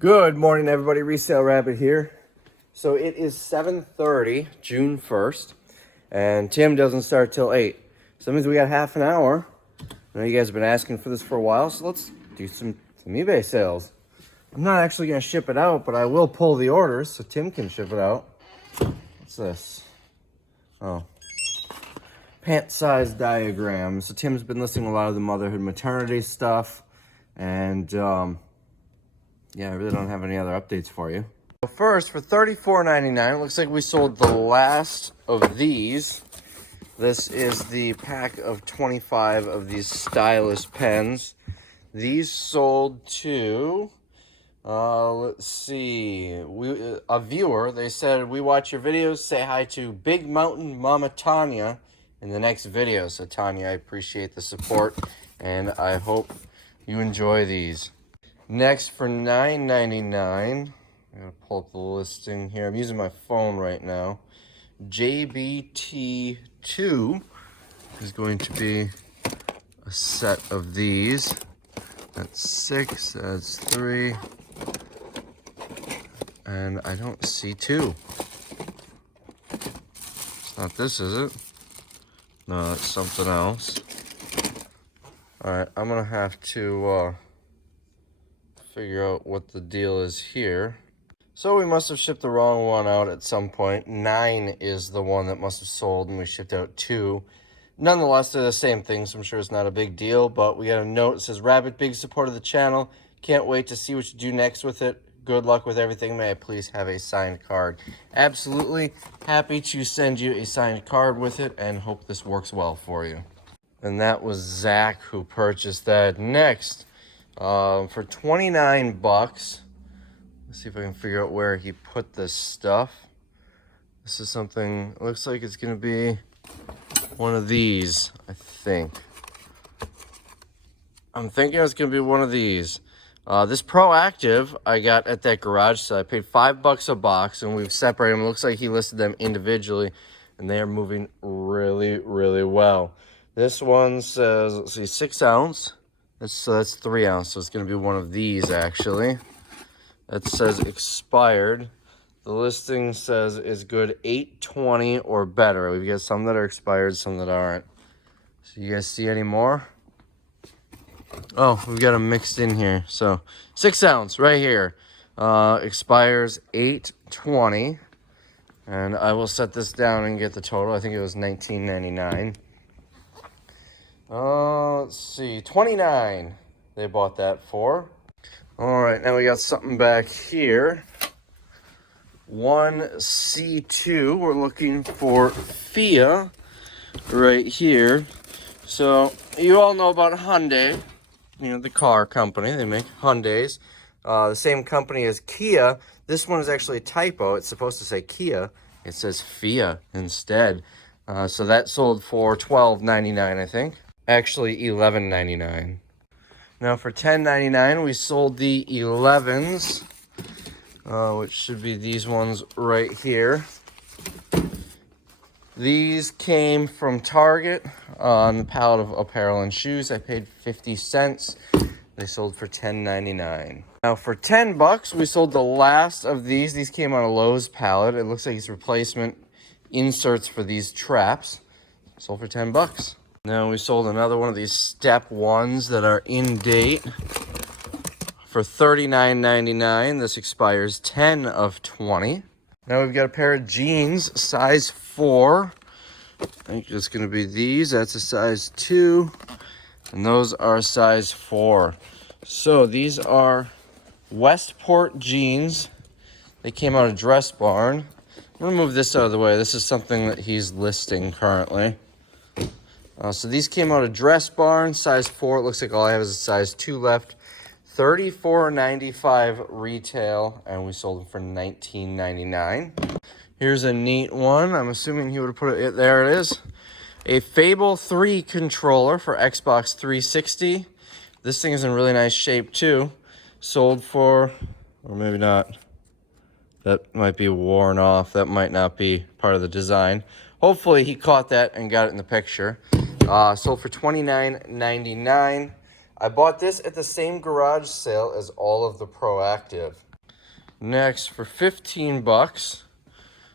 Good morning, everybody. Resale Rabbit here. So it is 7:30, June 1st, and Tim doesn't start till 8. So that means we got half an hour. I know you guys have been asking for this for a while, so let's do some eBay sales. I'm not actually going to ship it out, but I will pull the orders so Tim can ship it out. What's this? Oh. Pant size diagram. So Tim's been listing a lot of the motherhood maternity stuff, and yeah, I really don't have any other updates for you. So first, for $34.99, it looks like we sold the last of these. This is the pack of 25 of these Stylus pens. These sold to, let's see, a viewer. They said, "We watch your videos. Say hi to Big Mountain Mama Tanya in the next video." So Tanya, I appreciate the support, and I hope you enjoy these. Next, for $9.99, I'm going to pull up the listing here. I'm using my phone right now. JBT2 is going to be a set of these. That's 6, that's 3, and I don't see 2. It's not this, is it? No, it's something else. Alright, I'm going to have to figure out what the deal is here. So we must have shipped the wrong one out at some point. 9 is the one that must have sold, and we shipped out 2. Nonetheless, they're the same thing, so I'm sure it's not a big deal. But we got a note that says, "Rabbit, big support of the channel. Can't wait to see what you do next with it. Good luck with everything. May I please have a signed card?" Absolutely happy to send you a signed card with it, and hope this works well for you. And that was Zach who purchased that. Next, for 29 bucks. Let's see if I can figure out where he put this stuff. This is something, it looks like it's going to be one of these, I think. I'm thinking it's going to be one of these. This Proactiv I got at that garage sale. I paid $5 a box, and we've separated them. It looks like he listed them individually, and they are moving really, really well. This one says, let's see, 6 ounce. That's 3 ounce, so it's going to be one of these, actually. That says expired. The listing says is good 8/20 or better. We've got some that are expired, some that aren't. So you guys see any more? Oh, we've got them mixed in here. So 6 ounce right here. Expires 8/20. And I will set this down and get the total. I think it was $19.99. Let's see, 29 they bought that for. All right, now we got something back here. 1C2, we're looking for FIA right here. So you all know about Hyundai, you know, the car company. They make Hyundais. The same company as Kia. This one is actually a typo. It's supposed to say Kia. It says FIA instead. So that sold for $12.99, I think. Actually, $11.99. Now for $10.99, we sold the 11s, which should be these ones right here. These came from Target on the pallet of apparel and shoes. I paid 50 cents. They sold for $10.99. Now for 10 bucks, we sold the last of these. These came on a Lowe's pallet. It looks like it's replacement inserts for these traps. Sold for 10 bucks. Now we sold another one of these step ones that are in date for $39.99. This expires 10/20. Now we've got a pair of jeans, size 4. I think it's going to be these. That's a size 2. And those are size 4. So these are Westport jeans. They came out of Dress Barn. I'm going to move this out of the way. This is something that he's listing currently. So these came out of Dress Barn, size 4. It looks like all I have is a size 2 left. $34.95 retail, and we sold them for $19.99. Here's a neat one. I'm assuming he would have put it, there it is. A Fable 3 controller for Xbox 360. This thing is in really nice shape too. Sold for, or maybe not. That might be worn off. That might not be part of the design. Hopefully he caught that and got it in the picture. Sold for $29.99. I bought this at the same garage sale as all of the Proactiv. Next, for 15 bucks,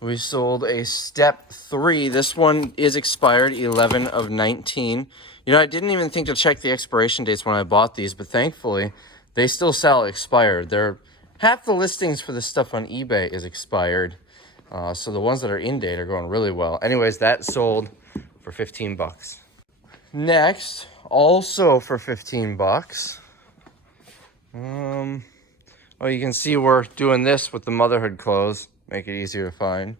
we sold a step 3. This one is expired 11 of 19. You know, I didn't even think to check the expiration dates when I bought these, but thankfully they still sell expired. They're half the listings for this stuff on eBay is expired. So the ones that are in date are going really well. Anyways, that sold for 15 bucks. Next, also for 15 bucks. Well, you can see we're doing this with the motherhood clothes. Make it easier to find.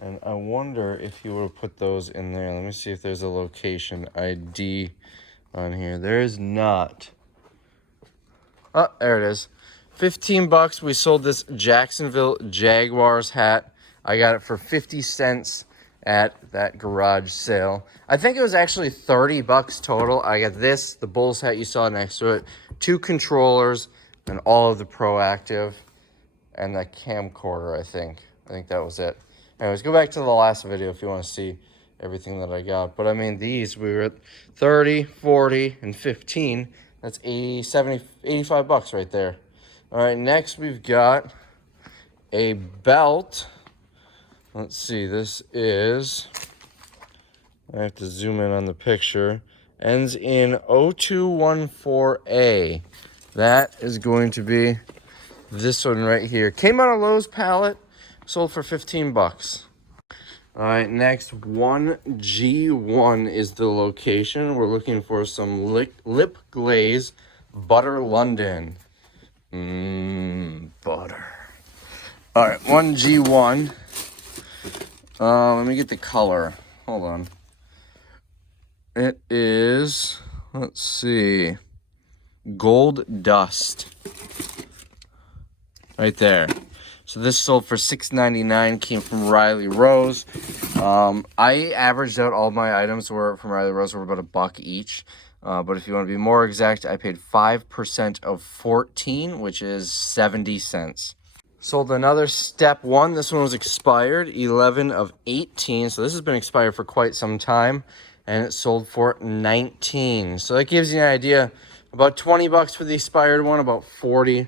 And I wonder if you would put those in there. Let me see if there's a location ID on here. There is not. Oh, there it is. 15 bucks. We sold this Jacksonville Jaguars hat. I got it for 50 cents at that garage sale. I think it was actually 30 bucks total. I got this, the Bulls hat you saw next to it, 2 controllers, and all of the Proactiv, and that camcorder, I think. I think that was it. Anyways, go back to the last video if you want to see everything that I got. But I mean, these, we were at 30, 40, and 15. That's 80, 70, 85 bucks right there. All right, next we've got a belt. Let's see, this is, I have to zoom in on the picture, ends in 0214A. That is going to be this one right here. Came out of Lowe's pallet, sold for 15 bucks. All right, next, 1G1 is the location. We're looking for some lip glaze, Butter London. Butter. All right, 1G1. Let me get the color. Hold on. It is, let's see, Gold Dust. Right there. So this sold for $6.99, came from Riley Rose. I averaged out all my items were from Riley Rose were about $1 each. But if you want to be more exact, I paid 5% of 14, which is 70 cents. Sold another step 1. This one was expired, 11 of 18. So this has been expired for quite some time, and it sold for 19. So that gives you an idea. About 20 bucks for the expired one, about 40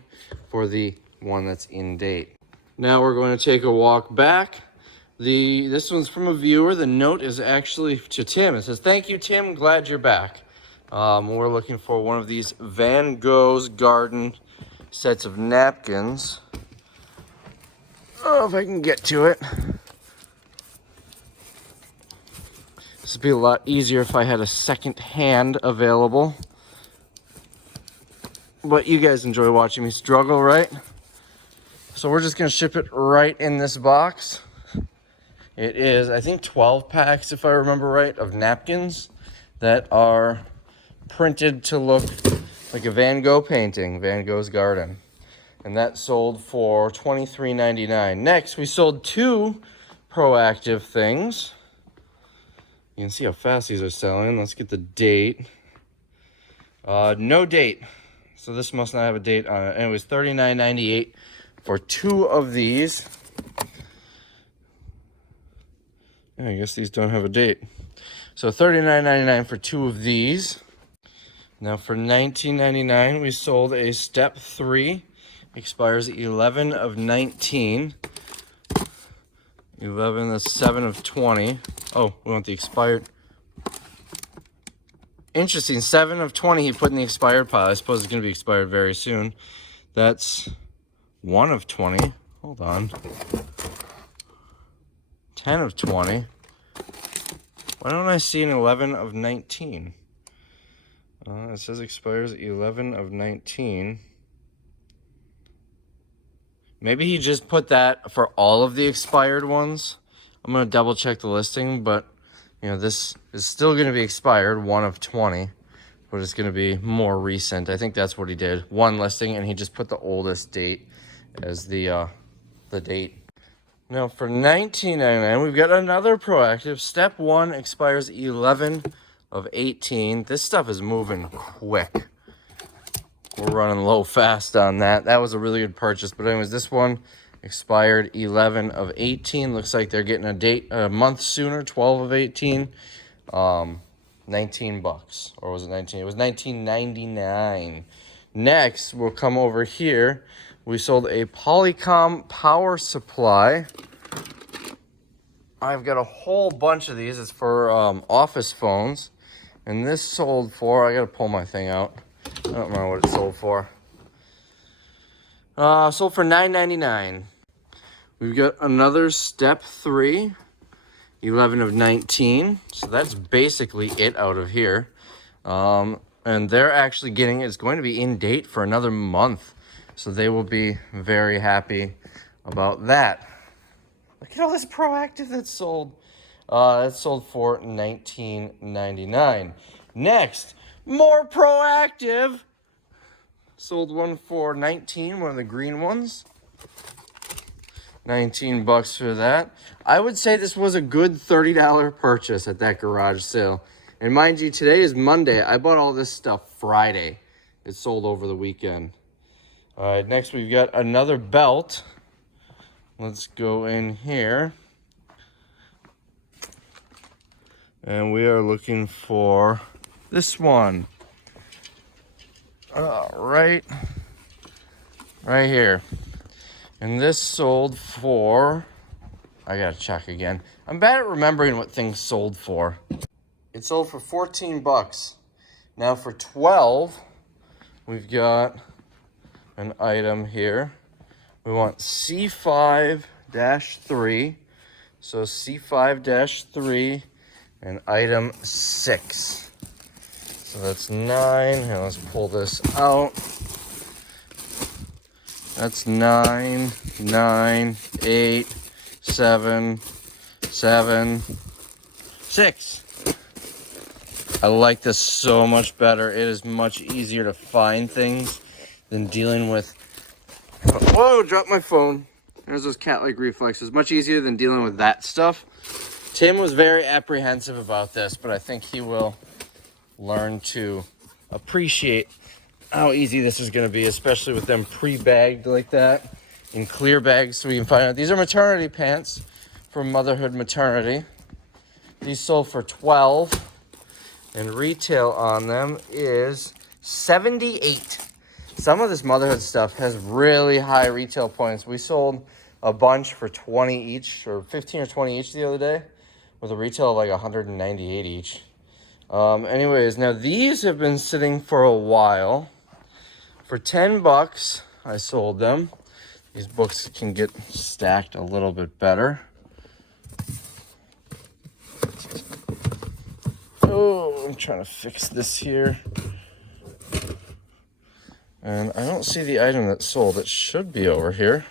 for the one that's in date. Now we're going to take a walk back. This one's from a viewer. The note is actually to Tim. It says, "Thank you, Tim. Glad you're back." We're looking for one of these Van Gogh's Garden sets of napkins. Oh, if I can get to it. This would be a lot easier if I had a second hand available. But you guys enjoy watching me struggle, right? So we're just going to ship it right in this box. It is, I think, 12 packs, if I remember right, of napkins that are printed to look like a Van Gogh painting, Van Gogh's Garden. And that sold for $23.99. Next, we sold 2 Proactiv things. You can see how fast these are selling. Let's get the date. No date. So this must not have a date on it. And it was $39.98 for 2 of these. Yeah, I guess these don't have a date. So $39.99 for 2 of these. Now for $19.99, we sold a step 3. Expires 11 of 19. 11, that's 7 of 20. Oh, we want the expired. Interesting, 7 of 20 he put in the expired pile. I suppose it's going to be expired very soon. That's 1 of 20. Hold on. 10 of 20. Why don't I see an 11 of 19? It says expires 11 of 19. Maybe he just put that for all of the expired ones. I'm going to double check the listing, but you know, this is still going to be expired, 1 of 20, but it's going to be more recent. I think that's what he did. 1 listing, and he just put the oldest date as the date. Now for $19.99, we've got another Proactiv. Step 1 expires 11 of 18. This stuff is moving quick. We're running low fast on that. That was a really good purchase. But anyways, this one expired 11 of 18. Looks like they're getting a date a month sooner, 12 of 18. 19 bucks. Or was it 19? It was $19.99. Next, we'll come over here. We sold a Polycom power supply. I've got a whole bunch of these. It's for office phones. And this sold for, I gotta pull my thing out. I don't remember what it sold for. Sold for $9.99. We've got another step 3, 11 of 19. So that's basically it out of here. And they're actually getting, it's going to be in date for another month. So they will be very happy about that. Look at all this Proactiv that's sold. That's sold for $19.99. Next, more Proactiv. Sold one for $19, one of the green ones. $19 for that. I would say this was a good $30 purchase at that garage sale. And mind you, today is Monday. I bought all this stuff Friday. It sold over the weekend. All right, next we've got another belt. Let's go in here. And we are looking for this one. Right here. And this sold for, I gotta check again. I'm bad at remembering what things sold for. It sold for $14. Now for 12, we've got an item here. We want C5-3. So C5-3 and item 6. So that's 9. Here, let's pull this out. That's 9, 9, 8, 7, 7, 6. I like this so much better. It is much easier to find things than dealing with... Whoa, dropped my phone. There's those cat-like reflexes. Much easier than dealing with that stuff. Tim was very apprehensive about this, but I think he will learn to appreciate how easy this is going to be, especially with them pre-bagged like that in clear bags so we can find out. These are maternity pants from Motherhood Maternity. These sold for $12, and retail on them is $78. Some of this motherhood stuff has really high retail points. We sold a bunch for 20 each, or 15 or 20 each the other day, with a retail of like 198 each. Anyways, now these have been sitting for a while. For $10, I sold them. These books can get stacked a little bit better. Oh, I'm trying to fix this here. And I don't see the item that sold. It should be over here.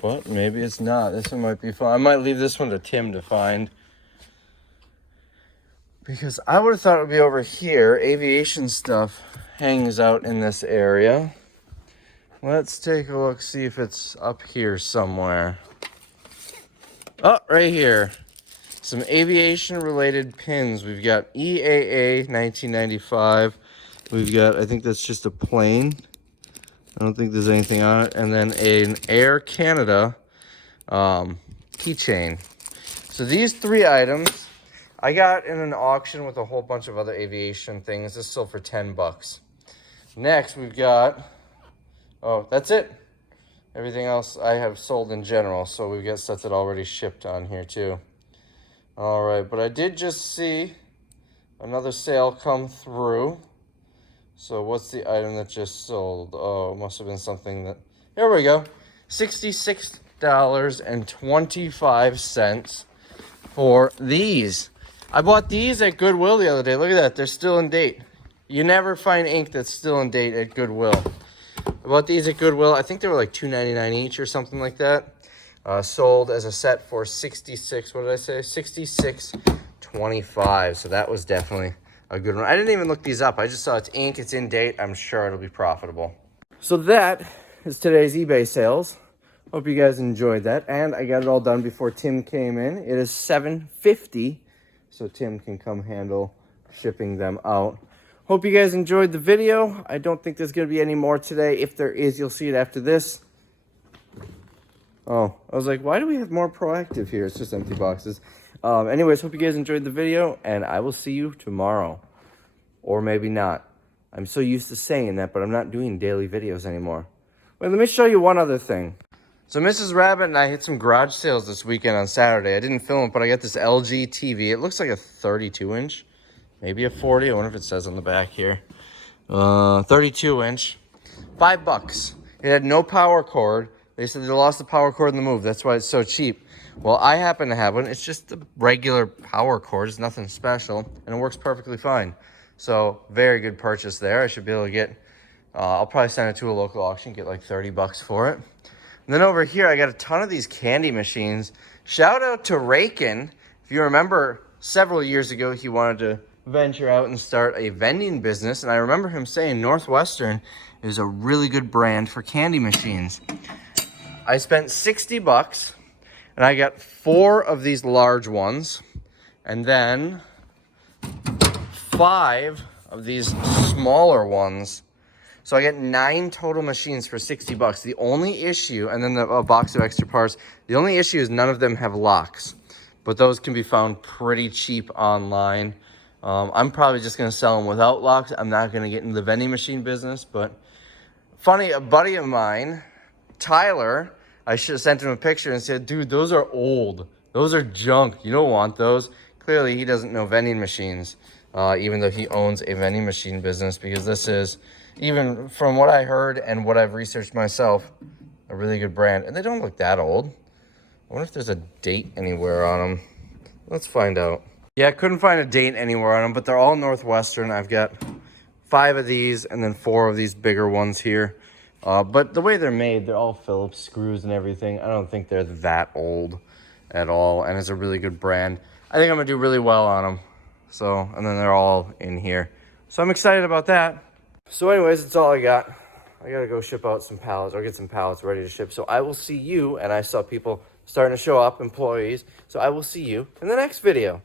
But maybe it's not. This one might be fun. I might leave this one to Tim to find. Because I would have thought it would be over here. Aviation stuff hangs out in this area. Let's take a look, see if it's up here somewhere. Oh, right here. Some aviation-related pins. We've got EAA 1995. We've got, I think that's just a plane. I don't think there's anything on it. And then an Air Canada keychain. So these 3 items, I got in an auction with a whole bunch of other aviation things. This sold for $10. Next, we've got, oh, that's it. Everything else I have sold in general. So we've got stuff that already shipped on here too. All right, but I did just see another sale come through. So what's the item that just sold? Oh, it must have been something that... Here we go. $66.25 for these. I bought these at Goodwill the other day. Look at that. They're still in date. You never find ink that's still in date at Goodwill. I bought these at Goodwill. I think they were like $2.99 each or something like that. Sold as a set for $66. What did I say? $66.25. So that was definitely a good one. I didn't even look these up. I just saw it's ink. It's in date. I'm sure it'll be profitable. So that is today's eBay sales. Hope you guys enjoyed that. And I got it all done before Tim came in. It is 7:50, so Tim can come handle shipping them out. Hope you guys enjoyed the video. I don't think there's going to be any more today. If there is, you'll see it after this. Oh, I was like, why do we have more Proactiv here? It's just empty boxes. Anyways, hope you guys enjoyed the video, and I will see you tomorrow. Or maybe not. I'm so used to saying that, but I'm not doing daily videos anymore. Wait, let me show you one other thing. So Mrs. Rabbit and I hit some garage sales this weekend on Saturday. I didn't film it, but I got this LG TV. It looks like a 32-inch, maybe a 40. I wonder if it says on the back here. 32-inch, $5. It had no power cord. They said they lost the power cord in the move. That's why it's so cheap. Well, I happen to have one. It's just a regular power cord. It's nothing special, and it works perfectly fine. So very good purchase there. I should be able to get, I'll probably send it to a local auction, get like $30 for it. And then over here, I got a ton of these candy machines. Shout out to Rakin. If you remember, several years ago, he wanted to venture out and start a vending business. And I remember him saying Northwestern is a really good brand for candy machines. I spent $60 and I got 4 of these large ones and then 5 of these smaller ones. So I get 9 total machines for $60. The only issue, and then a box of extra parts, the only issue is none of them have locks, but those can be found pretty cheap online. I'm probably just gonna sell them without locks. I'm not gonna get into the vending machine business, but funny, a buddy of mine, Tyler, I should have sent him a picture and said, dude, those are old. Those are junk. You don't want those. Clearly, he doesn't know vending machines, even though he owns a vending machine business, because this is, even from what I heard and what I've researched myself, a really good brand. And they don't look that old. I wonder if there's a date anywhere on them. Let's find out. Yeah, I couldn't find a date anywhere on them, but they're all Northwestern. I've got 5 of these and then 4 of these bigger ones here. But the way they're made, they're all Phillips screws and everything. I don't think they're that old at all, and it's a really good brand. I think I'm gonna do really well on them. So, and then they're all in here. So I'm excited about that. So anyways, that's all I got. I gotta go ship out some pallets or get some pallets ready to ship. So I will see you, and I saw people starting to show up, employees. So I will see you in the next video.